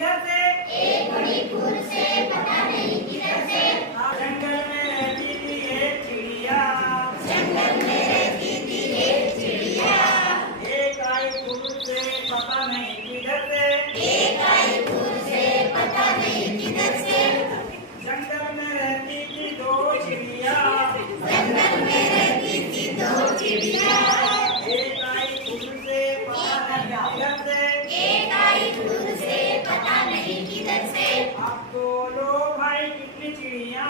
किधर से? एक बड़ी फूल से पता नहीं किधर से। जंगल में रहती थी एक चिड़िया, जंगल में रहती थी एक चिड़िया। एक आई फूल से पता नहीं किधर से। एक आई फूल से पता नहीं किधर से। जंगल में रहती थी दो चिड़िया, जंगल में रहती थी दो चिड़िया। एक आई फूल से पता नहीं किधर से। एक आई फूल से पता नहीं किधर से। अब बोलो भाई कितनी चिड़िया?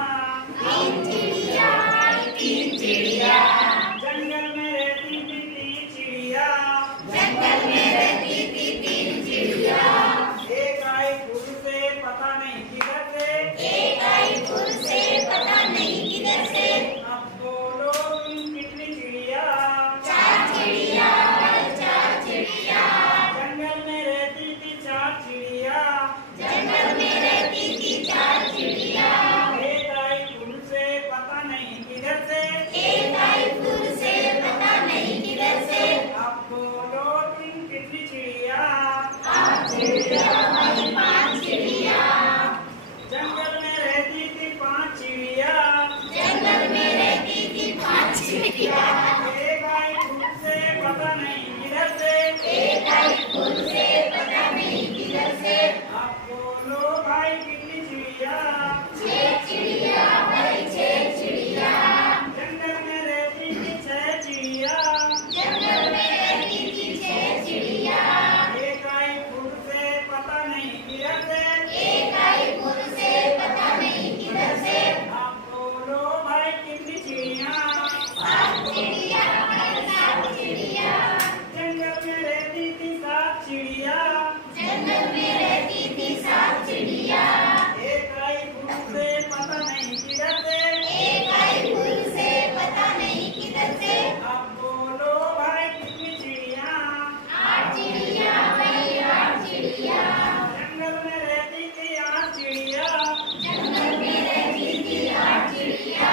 तीन चिड़िया भाई तीन चिड़िया। जंगल में रहती थी तीन चिड़िया, जंगल में रहती थी तीन चिड़िया। एक आई फूल से पता नहीं किधर से। एक आई फूल से पता नहीं किधर से। अब बोलो तुम कितनी चिड़िया? चार चिड़िया भाई चार चिड़िया। जंगल में रहती थी चार चिड़िया, जंगल में रहती थी चार चिड़िया। एक आई फूल से पता नहीं किधर से। एक आई फूल से पता नहीं किधर से। अब बोलो तुम कितनी चिड़िया? पांच चिड़िया भाई पांच चिड़िया। जंगल में रहती थी पांच चिड़िया, जंगल में रहती थी पांच चिड़िया। एक आई फूल से पता नहीं किधर से। एक आई फूल से पता नहीं किधर से। अब बोलो भाई कितनी चिड़िया? छह चिड़िया भाई छह चिड़िया। जंगल में रहती थी छह चिड़िया, जंगल में रहती थी छह चिड़िया। एक आई फूल से पता नहीं किधर से। एक आई फूल से पता नहीं किधर से। अब बोलो भाई कितनी चिड़िया? सात चिड़िया भाई सात चिड़िया। जंगल में रहती थी सात चिड़िया, जंगल में रहती थी सात चिड़िया। एक आई फूल से पता नहीं किधर से। एक आई फूल से पता नहीं किधर से। अब बोलो भाई कितनी चिड़िया? आठ चिड़िया भाई आठ चिड़िया। जंगल में रहती थी आठ चिड़िया, जंगल में रहती थी आठ चिड़िया।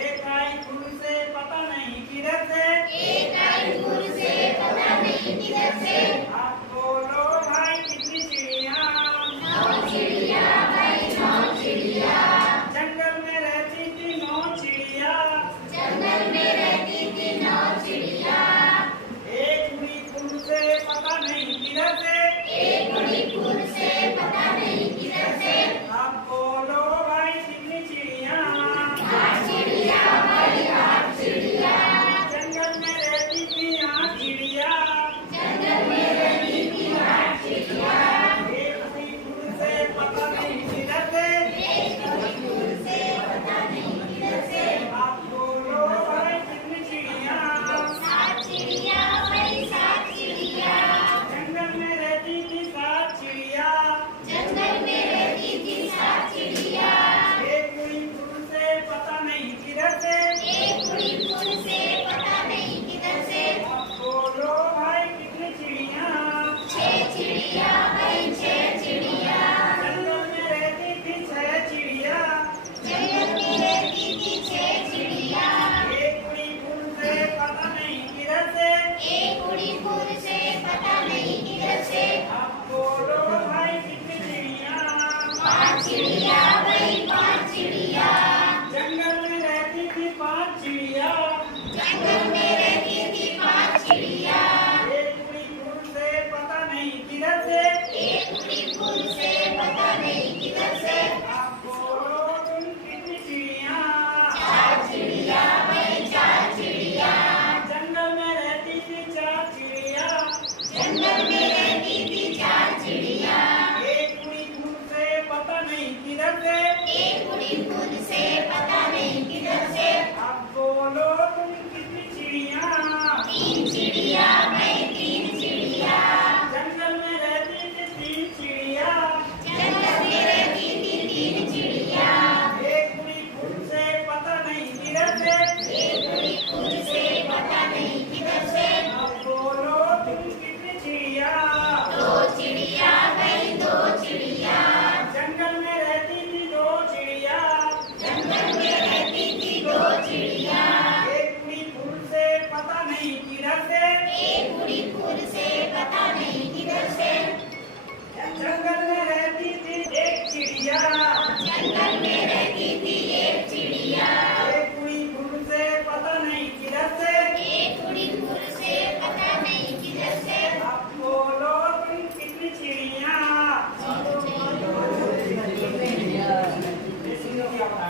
एक आई फूल से पता नहीं किधर से। एक आई फूल से पता नहीं किधर से। अब बोलो भाई कितनी चिड़िया? नौ चिड़िया भाई नौ चिड़िया। जंगल में रहती थी नौ चिड़िया, जंगल में रहती थी नौ चिड़िया। एक उड़ी फूल से पता नहीं किधर से। एक बड़ी फूल से पता नहीं किधर से। अब बोलो भाई कितनी चिड़िया? आठ चिड़िया भाई आठ चिड़िया। जंगल में रहती थी आठ चिड़िया, जंगल में रहती थी आठ चिड़िया। एक उड़ी फूल से पता नहीं किधर से। एक बड़ी फूल से पता नहीं किधर से। अब बोलो भाई कितनी चिड़िया? सात चिड़िया भाई सात चिड़िया। जंगल में रहती थी सात चिड़िया, जंगल में रहती थी सात चिड़िया। एक उड़ी फूल से पता नहीं किधर से। एक बड़ी फूल से पता नहीं किधर से। अब बोलो भाई कितनी चिड़िया? छह चिड़िया भाई छह चिड़िया। जंगल में रहती थी छह चिड़िया, जंगल में रहती थी छह चिड़िया। एक उड़ी फूल से पता नहीं किधर से। एक उड़ी फूल से पता नहीं किधर से। अब बोलो भाई कितनी चिड़िया? पांच चिड़िया भाई पांच चिड़िया। जंगल में रहती थी पांच चिड़िया, जंगल में रहती थी पांच चिड़िया। एक उड़ी फूल से पता नहीं किधर से। एक उड़ी फूल से पता नहीं किधर से। अब बोलो तुम कितनी चिड़िया? चार चिड़िया भाई चार चिड़िया। जंगल में रहती थी चार चिड़िया, जंगल में रहती